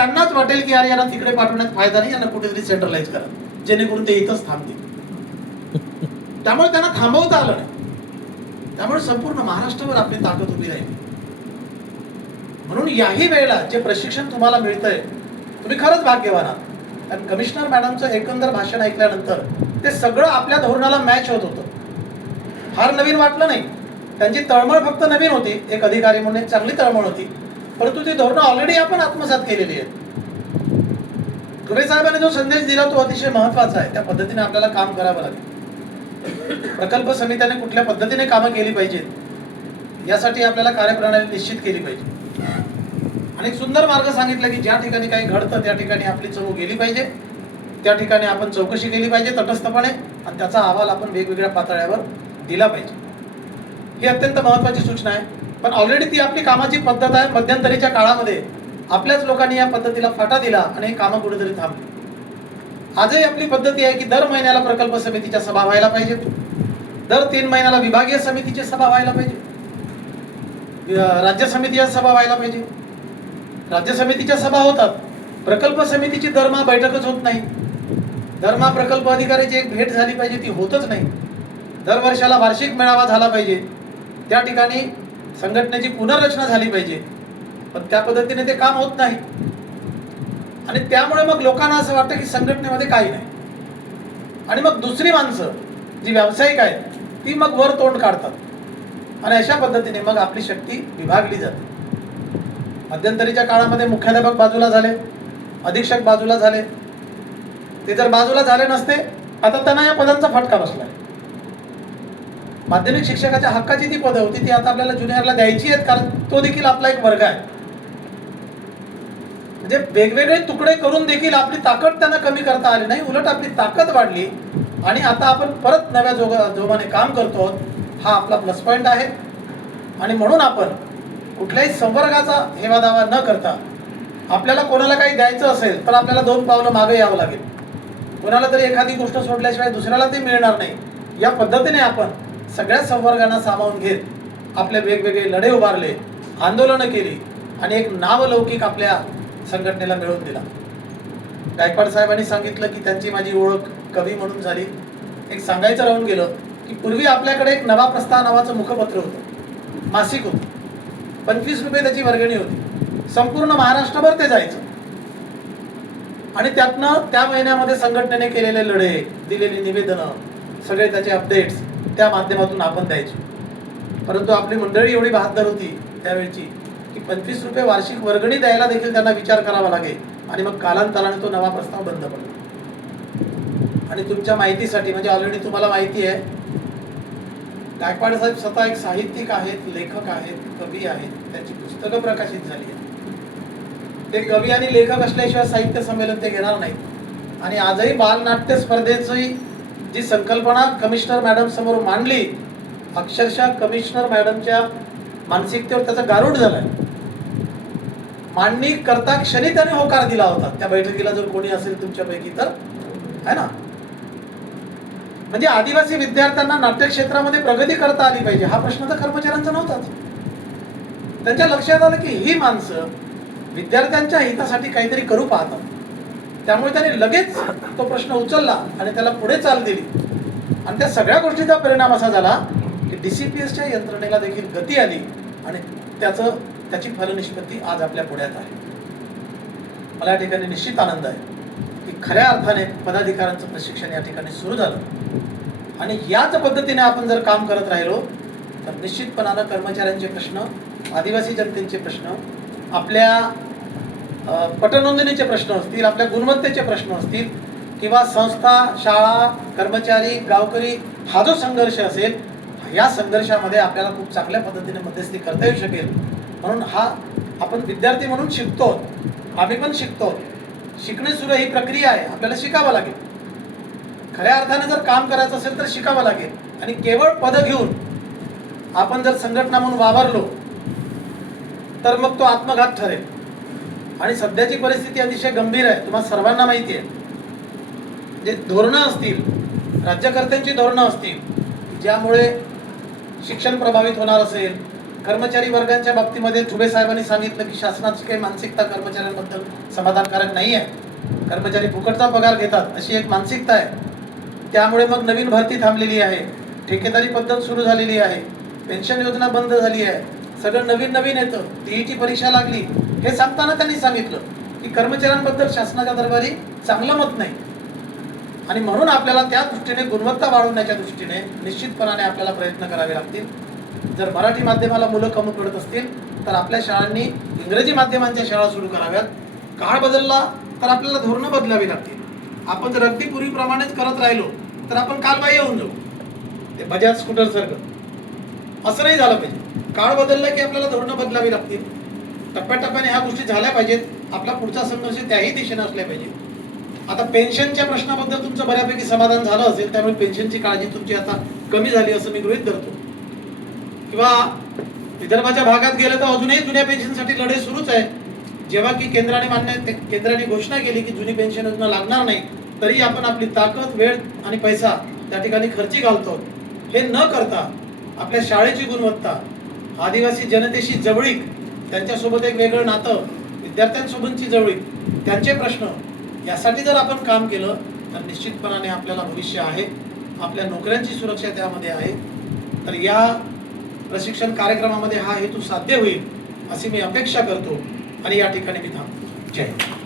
त्यांनाच वाटेल की यार यांना तिकडे पाठवण्यात फायदा नाही, यांना कुठेतरी सेंट्रलाइज करा, जेणेकरून ते इथंच थांबतील. त्यामुळे त्यांना थांबवता आलं नाही. त्यामुळे संपूर्ण महाराष्ट्रावर आपली ताकद उभी राहील. म्हणून याही वेळेला जे प्रशिक्षण तुम्हाला मिळतंय, तुम्ही खरंच भाग्यवान आहात. कारण कमिशनर मॅडमचं एकंदर भाषण ऐकल्यानंतर ते सगळं आपल्या धोरणाला मॅच होत होतं. फार नवीन वाटलं नाही. त्यांची तळमळ फक्त नवीन होती, एक अधिकारी म्हणून एक चांगली तळमळ होती, परंतु ती धोरणं ऑलरेडी आपण आत्मसात केलेली आहेत. दुबे साहेबांनी जो संदेश दिला तो अतिशय महत्वाचा आहे. त्या पद्धतीने आपल्याला काम करावं लागेल. प्रकल्प समित्याने कुठल्या पद्धतीने कामं केली पाहिजेत यासाठी आपल्याला कार्यप्रणाली निश्चित केली पाहिजे. आणि एक सुंदर मार्ग सांगितला की ज्या ठिकाणी काही घडतं त्या ठिकाणी आपली चमू गेली पाहिजे, त्या ठिकाणी आपण चौकशी केली पाहिजे तटस्थपणे, आणि त्याचा अहवाल आपण वेगवेगळ्या पातळ्यावर दिला पाहिजे. ही अत्यंत महत्वाची सूचना आहे. पण ऑलरेडी ती आपली कामाची पद्धत आहे. मध्यंतरीच्या काळामध्ये आपल्याच लोकांनी या पद्धतीला फाटा दिला आणि ही कामं कुठेतरी थांबली. आजही आपली पद्धती आहे की दर महिन्याला प्रकल्प समितीच्या सभा व्हायला पाहिजे, दर 3 महिन्याला विभागीय समितीची सभा व्हायला पाहिजे, राज्य समितीच्या सभा व्हायला पाहिजे. राज्य समितीच्या सभा होतात, प्रकल्प समितीची दरमहा बैठकच होत नाही. दरमहा प्रकल्प अधिकाऱ्याची एक भेट झाली पाहिजे, ती होतच नाही. दरवर्षाला वार्षिक मेळावा झाला पाहिजे, त्या ठिकाणी संघटनेची पुनर्रचना झाली पाहिजे, पण त्या पद्धतीने ते काम होत नाही. आणि त्यामुळे मग लोकांना असं वाटतं की संघटनेमध्ये काही नाही. आणि मग दुसरी माणसं जी व्यावसायिक आहेत ती मग वर तोंड काढतात आणि अशा पद्धतीने मग आपली शक्ती विभागली जाते. मध्यंतरीच्या काळामध्ये मुख्याध्यापक बाजूला झाले, अधीक्षक बाजूला झाले. ते जर बाजूला झाले नसते, आता त्यांना या पदांचा फटका बसलाय. माध्यमिक शिक्षकाच्या हक्काची ती पदं होती, ती आता आपल्याला ज्युनियरला द्यायची आहेत, कारण तो देखील आपला एक वर्ग आहे. म्हणजे वेगवेगळे तुकडे करून देखील आपली ताकद त्यांना कमी करता आली नाही, उलट आपली ताकद वाढली आणि आता आपण परत नव्या जोमाने काम करतो. हा आपला प्लस पॉइंट आहे. आणि म्हणून आपण कुठल्याही संवर्गाचा हेवादावा न करता, आपल्याला कोणाला काही द्यायचं असेल तर आपल्याला 2 पावलं मागे यावं लागेल. कोणाला तरी एखादी गोष्ट सोडल्याशिवाय दुसऱ्याला ते मिळणार नाही. या पद्धतीने आपण सगळ्या संवर्गांना सामावून घेत आपले वेगवेगळे लढे उभारले, आंदोलनं केली आणि एक नावलौकिक आपल्या संघटनेला मिळवून दिला. गायकवाड साहेबांनी सांगितलं की त्यांची माझी ओळख कवी म्हणून झाली. एक सांगायचं राहून गेलं की पूर्वी आपल्याकडे एक नवा प्रस्ताव नावाचं मुखपत्र होतं, मासिक होतं. 25 रुपये त्याची वर्गणी होती. संपूर्ण महाराष्ट्रभर ते जायचं आणि त्यातनं त्या महिन्यामध्ये संघटनेने केलेले लढे, दिलेली निवेदनं, सगळे त्याचे अपडेट्स त्या माध्यमातून आपण द्यायचो. परंतु आपली मंडळी एवढी बहादर होती त्यावेळची की 25 रुपये वार्षिक वर्गणी द्यायला देखील त्यांना विचार करावा लागे. आणि मग कालांतराने तो नवा प्रस्ताव बंद पडला. आणि तुमच्या माहितीसाठी, म्हणजे ऑलरेडी तुम्हाला माहिती आहे, गायकवाड साहेब स्वतः एक साहित्यिक आहेत, लेखक आहेत, कवी आहेत. त्यांची पुस्तकं प्रकाशित झाली आहेत. ते कवी आणि लेखक असल्याशिवाय साहित्य संमेलन ते घेणार नाहीत. आणि आजही बालनाट्य स्पर्धेची जी संकल्पना कमिशनर मॅडम समोर मांडली, अक्षरशः कमिशनर मॅडमच्या मानसिकतेवर त्याचा गारूड झालाय. मांडणी करता क्षणी त्याने होकार दिला होता. त्या बैठकीला जर कोणी असेल तुमच्यापैकी तर आहे ना. म्हणजे आदिवासी विद्यार्थ्यांना नाट्य क्षेत्रामध्ये प्रगती करता आली पाहिजे, हा प्रश्न तर कर्मचाऱ्यांचा नव्हताच. त्यांच्या लक्षात आलं की ही माणसं विद्यार्थ्यांच्या हितासाठी काहीतरी करू पाहतात. त्यामुळे त्याने लगेच तो प्रश्न उचलला आणि त्याला पुढे चाल दिली. आणि त्या सगळ्या गोष्टीचा परिणाम असा झाला की DCPSच्या यंत्रणेला देखील गती आली आणि त्याची फलनिष्पत्ती आज आपल्या पुढ्यात आहे. मला या ठिकाणी निश्चित आनंद आहे की खऱ्या अर्थाने पदाधिकाऱ्यांचं प्रशिक्षण या ठिकाणी सुरू झालं. आणि याच पद्धतीने आपण जर काम करत राहिलो तर निश्चितपणानं कर्मचाऱ्यांचे प्रश्न, आदिवासी जनतेचे प्रश्न, आपल्या पटनोंदणीचे प्रश्न असतील, आपल्या गुणवत्तेचे प्रश्न असतील, किंवा संस्था, शाळा, कर्मचारी, गावकरी, हा जो संघर्ष असेल, या संघर्षामध्ये आपल्याला खूप चांगल्या पद्धतीने मध्यस्थी करता येऊ शकेल. म्हणून हा आपण विद्यार्थी म्हणून शिकतो, आम्ही पण शिकतो. शिकणे सुरू ही प्रक्रिया आहे, आपल्याला शिकावं लागेल. खऱ्या अर्थाने जर काम करायचं असेल तर शिकावं लागेल. आणि केवळ पद घेऊन आपण जर संघटना म्हणून वावरलो तर मग तो आत्मघात ठरेल. आणि सध्याची परिस्थिती अतिशय गंभीर आहे, तुम्हाला सर्वांना माहिती आहे. जे धोरणं असतील, राज्यकर्त्यांची धोरणं असतील, ज्यामुळे शिक्षण प्रभावित होणार असेल, कर्मचारी वर्गांच्या बाबतीमध्ये झुबे साहेबांनी सांगितलं की शासनाची काही मानसिकता कर्मचाऱ्यांबद्दल समाधानकारक नाही आहे. कर्मचारी फुकटचा पगार घेतात अशी एक मानसिकता आहे. त्यामुळे मग नवीन भरती थांबलेली आहे, ठेकेदारी पद्धत सुरू झालेली आहे, पेन्शन योजना बंद झाली आहे, सगळं नवीन नवीन येतं, टीईटी परीक्षा लागली. हे सांगताना त्यांनी सांगितलं की कर्मचाऱ्यांबद्दल शासनाच्या दरबारी चांगलं मत नाही आणि म्हणून आपल्याला त्या दृष्टीने गुणवत्ता वाढवण्याच्या दृष्टीने निश्चितपणाने आपल्याला प्रयत्न करावे लागतील. जर मराठी माध्यमाला मुलं कमी पडत असतील तर आपल्या शाळांनी इंग्रजी माध्यमांच्या शाळा सुरू कराव्यात. काळ बदलला तर आपल्याला धोरणं बदलावी लागतील. आपण जर अगदी पूर्वीप्रमाणेच करत राहिलो तर आपण कालबाह्य होऊन जाऊ. ते बजाज स्कूटर सारखं असं नाही झालं पाहिजे. काळ बदलला की आपल्याला धोरणं बदलावी लागतील. टप्प्याटप्प्याने ह्या गोष्टी झाल्या पाहिजेत. आपला पुढचा संघर्ष त्याही दिशेने असला पाहिजे. आता पेन्शनच्या प्रश्नाबद्दल तुमचं बऱ्यापैकी समाधान झालं असेल, त्यामुळे पेन्शनची काळजी तुमची आता कमी झाली असं मी गृहीत धरतो. किंवा विदर्भाच्या भागात गेलं तर अजूनही जुन्या पेन्शनसाठी लढाई सुरूच आहे. जेव्हा की केंद्राने घोषणा केली की जुनी पेन्शन योजना लागणार नाही, तरी आपण आपली ताकद, वेळ आणि पैसा त्या ठिकाणी खर्ची घालतो. हे न करता आपल्या शाळेची गुणवत्ता, आदिवासी जनतेशी जवळीक, त्यांच्यासोबत एक वेगळं नातं, विद्यार्थ्यांसोबतची जवळीक, त्यांचे प्रश्न यासाठी जर आपण काम केलं तर निश्चितपणाने आपल्याला भविष्य आहे. आपल्या नोकऱ्यांची सुरक्षा त्यामध्ये आहे. तर या प्रशिक्षण कार्यक्रमामध्ये हा हेतू साध्य होईल अशी मी अपेक्षा करतो आणि या ठिकाणी मी थांबतो. जय हिंद.